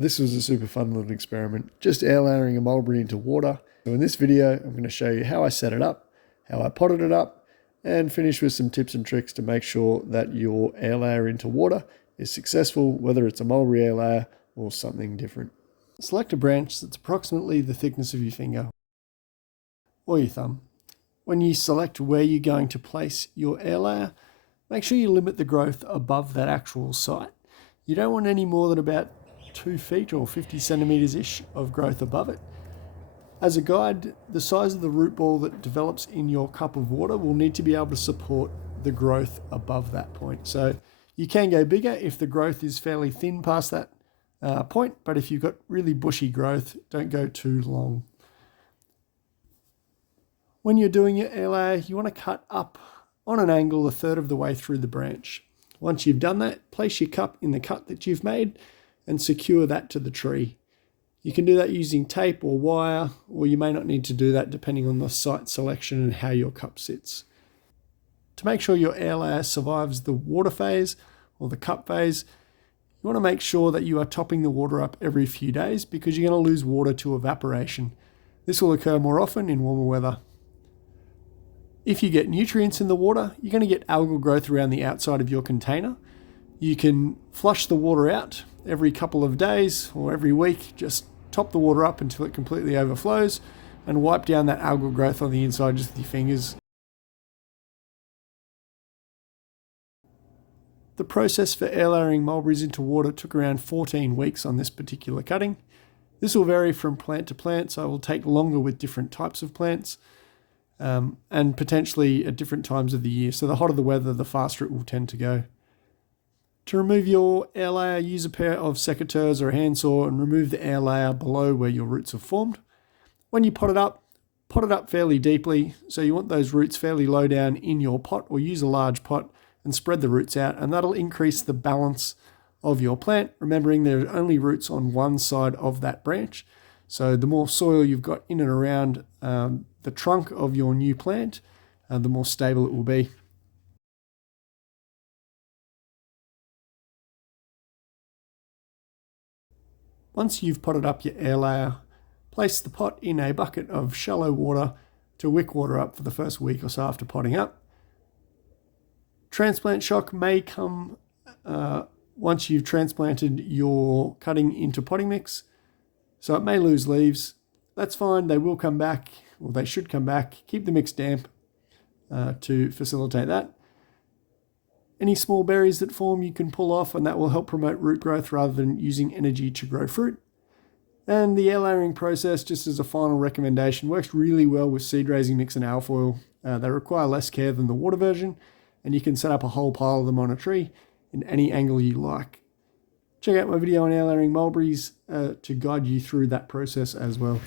But this was a super fun little experiment, just air layering a mulberry into water. So in this video, I'm going to show you how I set it up, how I potted it up, and finish with some tips and tricks to make sure that your air layer into water is successful, whether it's a mulberry air layer or something different. Select a branch that's approximately the thickness of your finger or your thumb. When you select where you're going to place your air layer, make sure you limit the growth above that actual site. You don't want any more than about 2 feet or 50 centimeters-ish of growth above it. As a guide, the size of the root ball that develops in your cup of water will need to be able to support the growth above that point. So you can go bigger if the growth is fairly thin past that point, but if you've got really bushy growth, don't go too long. When you're doing your air layer, you want to cut up on an angle a third of the way through the branch. Once you've done that, place your cup in the cut that you've made and secure that to the tree. You can do that using tape or wire, or you may not need to do that depending on the site selection and how your cup sits. To make sure your air layer survives the water phase or the cup phase, you want to make sure that you are topping the water up every few days because you're going to lose water to evaporation. This will occur more often in warmer weather. If you get nutrients in the water, you're going to get algal growth around the outside of your container. You can flush the water out every couple of days or every week. Just top the water up until it completely overflows and wipe down that algal growth on the inside just with your fingers. The process for air layering mulberries into water took around 14 weeks on this particular cutting. This will vary from plant to plant, so it will take longer with different types of plants and potentially at different times of the year. So the hotter the weather, the faster it will tend to go. To remove your air layer, use a pair of secateurs or a handsaw and remove the air layer below where your roots have formed. When you pot it up fairly deeply, so you want those roots fairly low down in your pot, or use a large pot and spread the roots out, and that'll increase the balance of your plant, remembering there are only roots on one side of that branch. So the more soil you've got in and around the trunk of your new plant, the more stable it will be. Once you've potted up your air layer, place the pot in a bucket of shallow water to wick water up for the first week or so after potting up. Transplant shock may come once you've transplanted your cutting into potting mix, so it may lose leaves. That's fine, they will come back, or they should come back. Keep the mix damp to facilitate that. Any small berries that form you can pull off, and that will help promote root growth rather than using energy to grow fruit. And the air layering process, just as a final recommendation, works really well with seed raising mix and alfoil. They require less care than the water version, and you can set up a whole pile of them on a tree in any angle you like. Check out my video on air layering mulberries to guide you through that process as well.